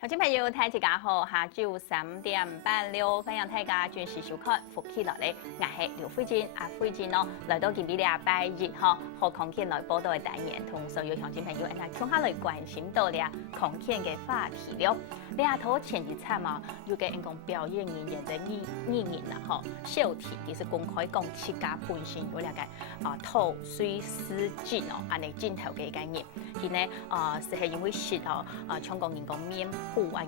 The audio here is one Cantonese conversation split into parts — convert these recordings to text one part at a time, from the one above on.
乡亲朋友，大家好，下晝3:36，歡迎大家準時收看福氣來咧，我係劉慧珍，慧珍咯，來到今日禮拜日吼，和康健來報道嘅單元，同所有鄉親朋友一齊共下來關心到咧康健嘅話題了。你下頭前幾餐嘛，有個人講表演人員嘅藝人啦，吼，小弟其實公開講自家本身有兩個吐水絲症哦，安尼鏡頭嘅概念，佢呢是係因為食香港人講面糊啊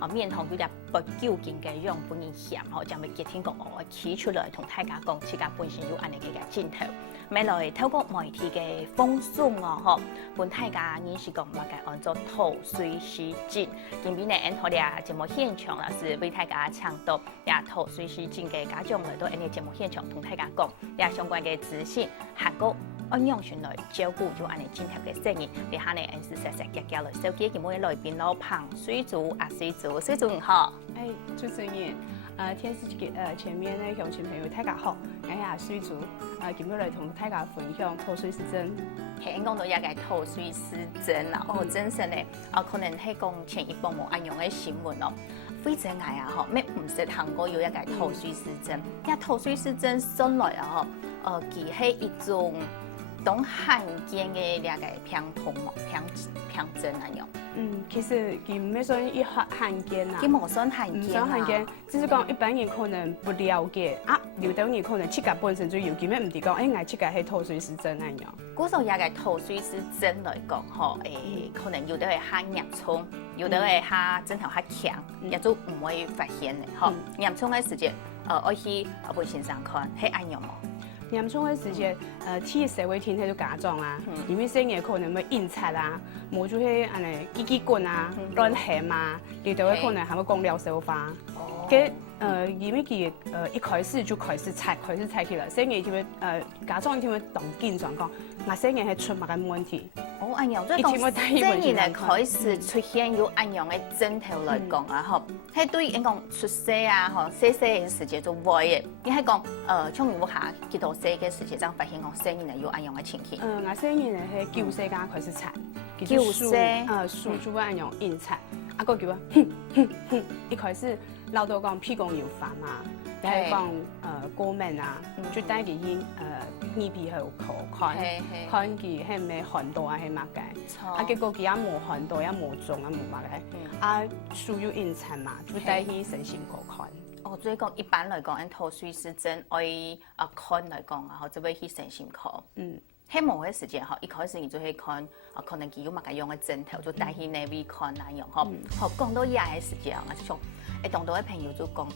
樣面同有啲不究竟嘅樣本人鹹吼，將咪結天講起出來同大家講自家本身有安尼嘅鏡頭。未來透過媒體嘅放送哦，吼，本大家認識講話嘅按做吐水絲症。今邊呢，按我哋節目現場啦，是為大家倡導呀吐水絲症嘅家長來到呢個節目現場同大家講呀相關嘅資訊，下個按樣選來照顧就安尼鏡頭嘅聲音，你下呢按是實實夾夾來手機今日來賓咯，彭水族水族你好。主持人，天視前面嘅鄉親朋友大家好，我係水族，今日來同大家分享吐水絲症。係講到一個吐水絲症啦，真實咧，可能係講前一波冇按樣嘅新聞咯。非常矮啊！嗬，咩唔識韓國有一個吐水絲症，因為吐水絲症上來啊！嗬，佢係一種當罕見嘅兩個偏痛咯，偏症那樣。其實佢唔算一罕見啊，佢冇算罕見，唔算罕見，只是講一般人可能不了解啊，有啲人可能自己本身就有，佢咩唔係講，我自己係吐水絲症那樣。嗰時候一個吐水絲症來講，嗬，可能有啲係嚇嚴重，有啲係嚇症頭嚇強，亦都唔會發現嘅，嗬。嚴重嘅時節，我去微信上看，係按樣冇。嚴重嘅時節，天社會天氣都加重啊，因為細嘢可能會印刷啊，冇做些安尼機機棍啊、亂喊啊，你都會可能還會講療手法。嘅因為佢一開始就開始踩起來，細嘢就會加重就會動緊狀況，我細嘢係出乜嘅問題。按樣，所以講細年嚟開始出現有按樣嘅症頭來講啊，嗬，係對人講出世啊，嗬，細嘅時節就會嘅。你係講從如下幾多歲嘅時節，就發現講細年嚟有按樣嘅情形。我細年嚟係9歲間開始踩，9歲，數住按樣印刷，啊個叫啊，一開始老到講屁股要煩啊，又係講過敏啊，最大嘅因耳鼻喉科看佢係咩寒度啊係乜嘅，啊結果佢也冇寒度也冇腫啊冇乜嘅，啊屬於印刷嘛，就帶去身心科看。所以講一般來講，按吐水絲症，我看來講啊，就會去身心科。喺冇嘅時間嗬，一開始你就去看，可能佢有乜嘅樣嘅症頭，就帶去那邊看那樣嗬。好講到廿嘅時間啊，就從當到嘅朋友就講，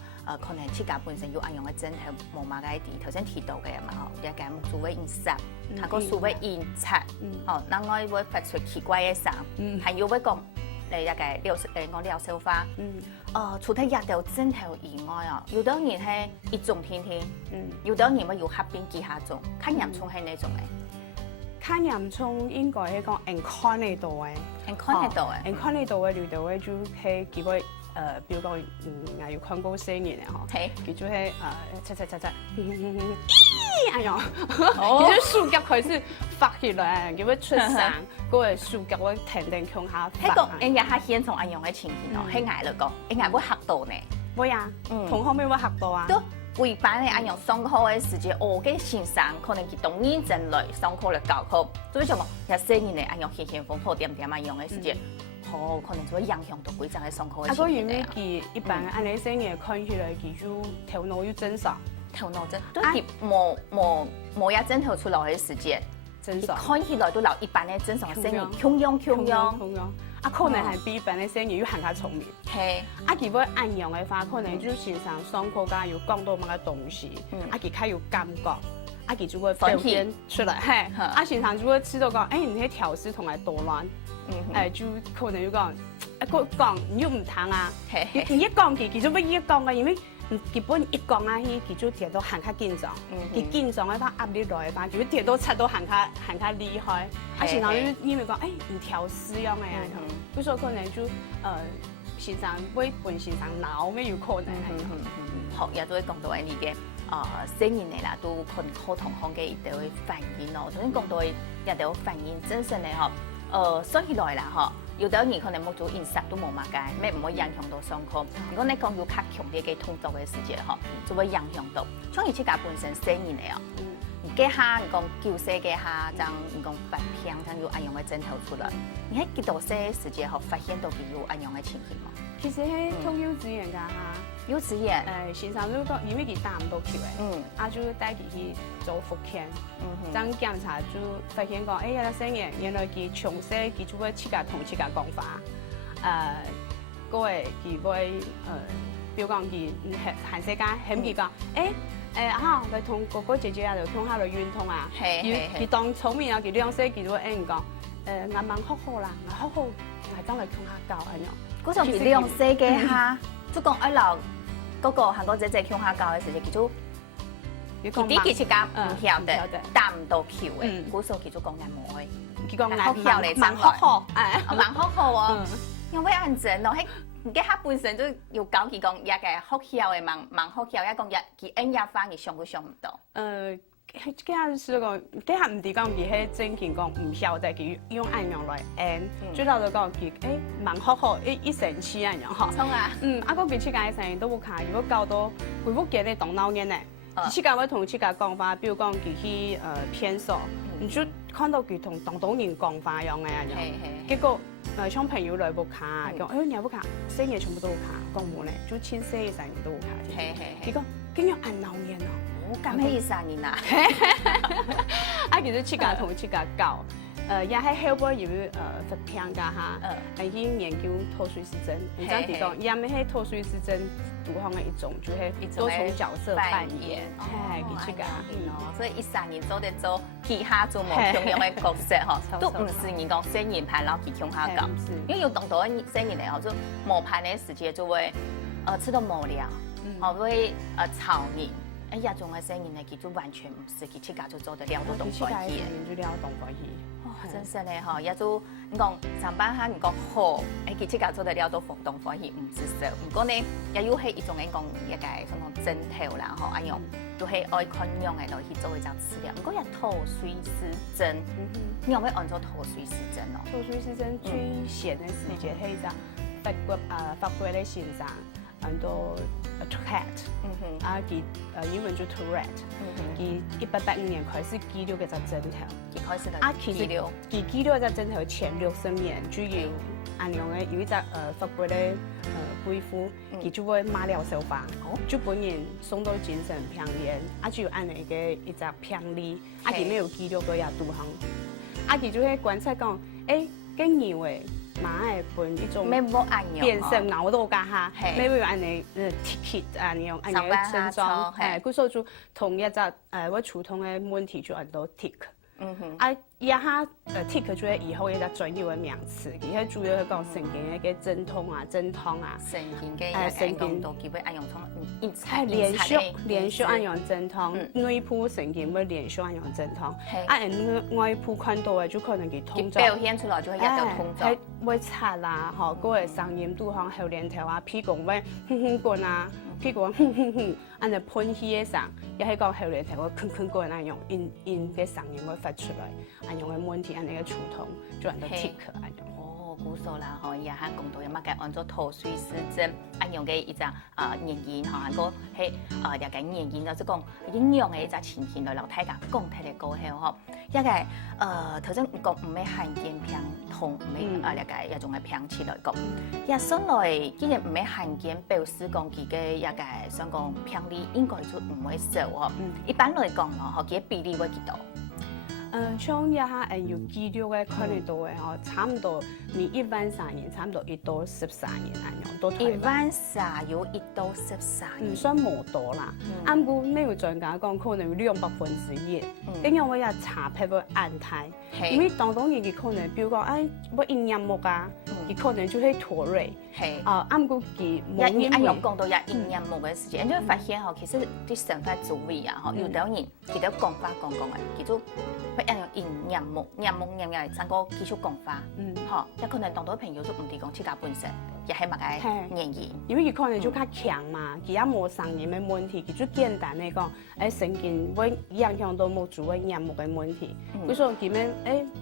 可能自家本身有按樣嘅症頭，冇乜嘅啲頭先提到嘅嘛嗬，一個做為印刷，下個做為印刷，另外會發出奇怪嘅聲，還有會講你一個講療手法，除咗一條症頭以外啊，有啲人係一種天天，有啲人會有下邊幾下種，看嚴重係哪種咧？看嚴重應該係講看得到嘅，看得到嘅，看得到嘅料到嘅就係幾個比如講我有看過聲音嘅嗬，佢就係擦，哎呀，佢就樹腳開始發起來，佢會出聲，嗰個樹腳會停向下發。喺個人家係現從按樣嘅情形咯，喺捱嚟講，捱會嚇到呢？會啊，同學咪會嚇到啊。規班嘅按樣上課嘅時節，嘅先生可能佢當認真來上課來教課，所以就講有些年嚟按樣輕風破點按樣嘅時節，可能就會影響到規陣嘅上課嘅。個因為佢一般按你聲嘢看起來，佢就頭腦要正常，頭腦正，對佢冇一症頭出來嘅時節，正常，看起來都留一般嘅正常聲音，鏘樣。可能係比一般嘅聲音要更加聰明。係，佢會按樣嘅話，可能就先生上課間要講到乜嘅東西，佢較有感覺，佢就會表現出來。係，先生就會知道講，你喺調試同埋搗亂，就可能要講，講你又唔聽啊，你一講佢就會一講嘅，因為基本一講啊，佢就跌到更加緊張，佢緊張嘅話壓力來嘅話，就會跌到出到更加厲害。先生因為講，唔調試咁樣，有時候可能就先生會本先生鬧嘅有可能係。學日都會講到你嘅聲音嚟啦，都可能好同行嘅一啲會反應咯。頭先講到一啲反應真實嘅嗬，說起來啦嗬。有啲人可能冇做飲食都冇乜嘅，咩唔會影響到上課。如果你講要較強啲嘅動作嘅時節嗬，就會影響到。像而且家本身生人嚟哦，而下你講舊式嘅下，將你講發片，將有安樣嘅枕頭出來。你喺幾多些時節嗬，發現到佢有安樣嘅情形嗎？其實喺讀幼稚園㗎哈，幼稚園先生如果因為佢打唔到球誒，就帶佢去做復健，將檢查就發現講，有個生人原來佢從細佢就會自家同自家講法，嗰個佢會比如講佢閒時間喺佢講，佢同哥哥姐姐啊，就同下嚟運動啊，佢當聰明啊，佢兩歲佢就會講，我忙好好啦，我好好，我當嚟同下教係樣。嗰陣時兩歲嘅下，即講一樓嗰個韓國姐姐向下教嘅時候，叫做佢啲其實講唔曉得，打唔到球嘅，嗰時候叫做講眼毛嘅，佢講眼曉嚟蠻好好，蠻好好啊！因為按陣咯，喺而家本身都要教佢講，一個學曉嘅蠻好曉，一講佢應日翻，佢上都上唔到。佢下是講，佢下唔係講佢係真正講唔曉得，佢用按樣來按，最後就講佢蠻好好，一成次按樣嗬。衝啊！個佢自家嘅成日都冇看，如果教到佢屋企咧動腦嘅呢，自家會同自家講法，比如講佢去偏數，你就看到佢同當人講法樣嘅按樣。結果像朋友來冇看，講你有冇看？生嘢全部都冇看，講冇咧，就千歲嘅成日都冇看。佢講咁樣按腦嘅咯。咁起3年啦，其實自家同自家教，也係後輩要發片㗎哈，去研究脫水時針，你知唔知講？也咪係脫水時針獨項嘅一種，就係多重角色扮演，佢自家。所以3年做得做其他做冇同樣嘅角色嗬，都唔是人講生人派，然後去向下教，因為有當多嘅生人嚟，就冇排嘅時間就會吃到無聊，會吵你。一種嘅聲音咧，佢就完全唔是佢自家就做得了都動歡喜嘅。就了動歡喜。真是咧嗬，也就你講上班下你講好，佢自家做得了都動歡喜，唔是少。不過呢，也有係一種講一個什麼枕頭啦，嗬，一樣都係愛看樣嘅，就去做一隻治療。不過有脫水時針，你有冇按做脫水時針咯？脫水時針最閒嘅時節係就法國嘅先生。很多 Tourette，英文就 Tourette，佢1885年開始記錄嘅隻枕頭，佢開始嚟記錄，佢記錄嘅隻枕頭前60年，主要按樣嘅有一隻法國嘅貴婦，佢就會馬療手法，就本人送到精神病院，就按一隻病例，佢沒有記錄到也獨行，佢就會觀察講，跟以為。馬係本一種變成腦度噶哈，咩會按你ticket 按樣按樣症狀，佢所就同一隻我觸痛嘅問題就按到 tick，一下tick 就係以後一隻專業嘅名詞，而係主要係講神經嘅鎮痛啊、鎮痛啊，神經嘅神經都基本按樣從連續按樣鎮痛，內部神經會連續按樣鎮痛，外部看到嘅就可能佢痛咗，表現出來就係一種痛咗。會擦啦，嗰個聲音都響後連頭啊，屁股會哼哼滾啊，屁股哼哼哼，按住噴氣嘅聲，又係講後連頭個吭吭滾那樣，因嘅聲音會發出來，按樣嘅問題，按你嘅觸痛，就按到 tick 按樣。古數啦，嗬，而家講到有乜嘅按做脫水時針，按樣嘅一隻原因，嗬，係個係一個原因，就是講營養嘅一隻情形來留大家講睇嚟過後，嗬，一個頭先講唔係罕見病痛，唔係一個一種嘅病詞來講，一上來既然唔係罕見，表示講佢嘅一個想講病例應該就唔會少，嗬，一般來講，嗬，佢嘅比例會幾多？像一下有記錄嘅可能到嘅差唔多你1萬3年，差唔多1到13年那樣，都1萬3有1到13年，唔算冇多啦。按估呢個專家講，可能有200%，咁樣我也查配個安排，因為當然佢可能，比如講我營養木啊，佢可能就係脫水，按估佢冇一樣講到營養木嘅時間，你會發現其實啲生活作為啊，有啲人佢哋講法嘅，佢就不一樣營養木，成個技術講法，有可能當到朋友都唔係講自家本身。也係乜嘅原因？因為佢可能就較強嘛，佢也冇生炎嘅問題，佢就簡單嚟講，神經會影響到冇做嘅任務嘅問題。佢說佢咩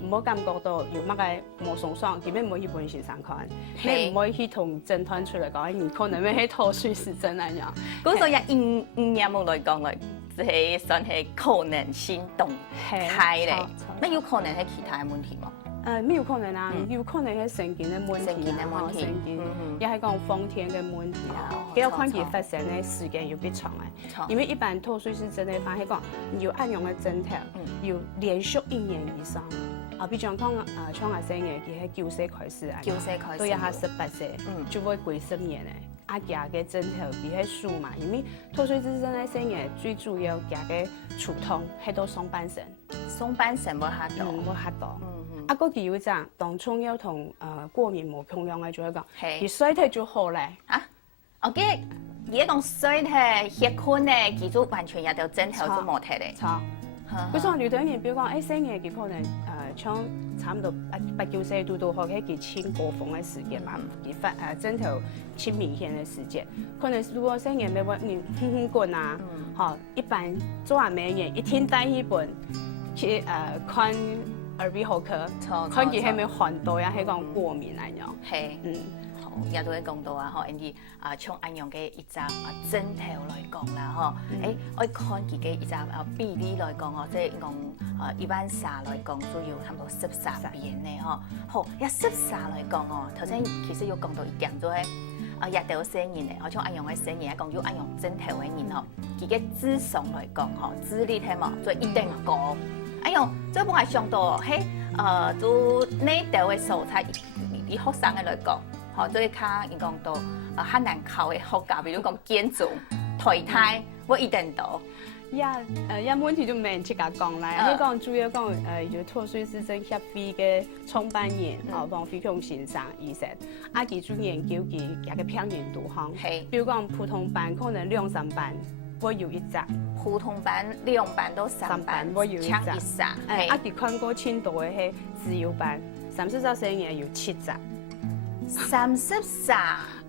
唔好感覺到有乜嘅冇爽爽，佢咩唔可以本先生看，你唔可以去同偵探出嚟講，你可能咩係脱水時針咁樣。嗰個也任務嚟講嚟，即係算係可能性動態咧，咩有可能係其他嘅問題嗎？沒有可能啊，有可能係神經嘅問題啊，神經，也係講風天嘅問題啊，佢要看佢發生嘅時間要幾長嘅，因為一般脱水是真係發係講要按用嘅針頭，要連續1年以上，比如講像阿生嘅，佢係9歲開始啊，到一下18歲，就會過10年嘅。啊，夾嘅針頭比係數嘛，因為脱水症咧生嘅最主要夾嘅觸痛係到上半身，上半身冇嚇到，冇嚇到。啊，嗰佢有講，當初要同過敏冇同樣嘅就係講，佢衰退就好咧。啊，我記得而家講衰退血管咧，佢就完全入到針頭就冇睇咧。錯，佢講有啲人比如講，生嘅佢可能像差唔多8、9歲到學起佢清過風嘅時間嘛，佢發針頭清明顯嘅時間，可能如果生嘅咩話你滾啊，嚇一般做下咩嘢，一天帶一本去看耳鼻喉科，看佢係咪寒到呀，係講過敏啊樣。係，好，也都會講到啊，嗬，因為從按樣嘅一隻針頭來講啦，嗬，我看佢嘅一隻比例來講哦，即係講一般沙來講，主要差唔多13邊咧，嗬，好，一13來講哦，頭先其實要講到一點就係日頭生人咧，我從按樣嘅生人講，要按樣針頭嘅人嗬，佢嘅智商來講，嗬，智力係嘛，就一定高。哎呦，這本係上到喺做呢度嘅素材，以學生嘅來講，嚇，最卡伊講到較難考嘅學校，比如講建築、推胎，我一定到。問題就冇人去甲講啦。你講主要講有脱水症協會嘅創辦人，黃飛強先生醫生，佢做研究佢一個偏遠度項，比如講普通班可能2、3班。我有一隻普通班、2班到3班，我有一隻。佢看過青島嘅係自由班，30隻生嘅有7隻。30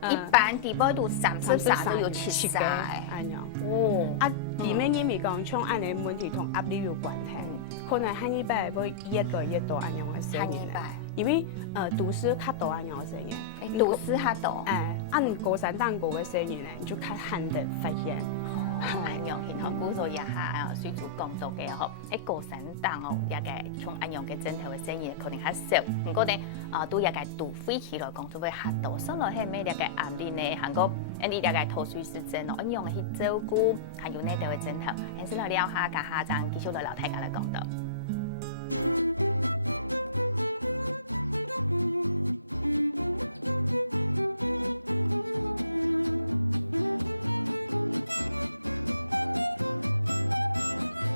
一班第波到30都有7隻。係樣。裡面因為講像按嘅問題同壓力有關係，可能下一拜會越來越多按樣嘅生嘅。因為都市較多按樣嘅生嘅。都市較多。按高山蛋糕嘅生嘅咧，就較罕得發現。按樣然後估咗一下水煮講到嘅嗬，個省蛋哦，一個從按樣嘅針頭嘅生意可能較少，不過咧都一個都飛起來講就會較多。所以係咩一個壓力呢？韓國一個脱水時陣咯，按樣去照顧，還有呢度嘅針頭，還是來聊下，家下陣繼續來聊大家來講到。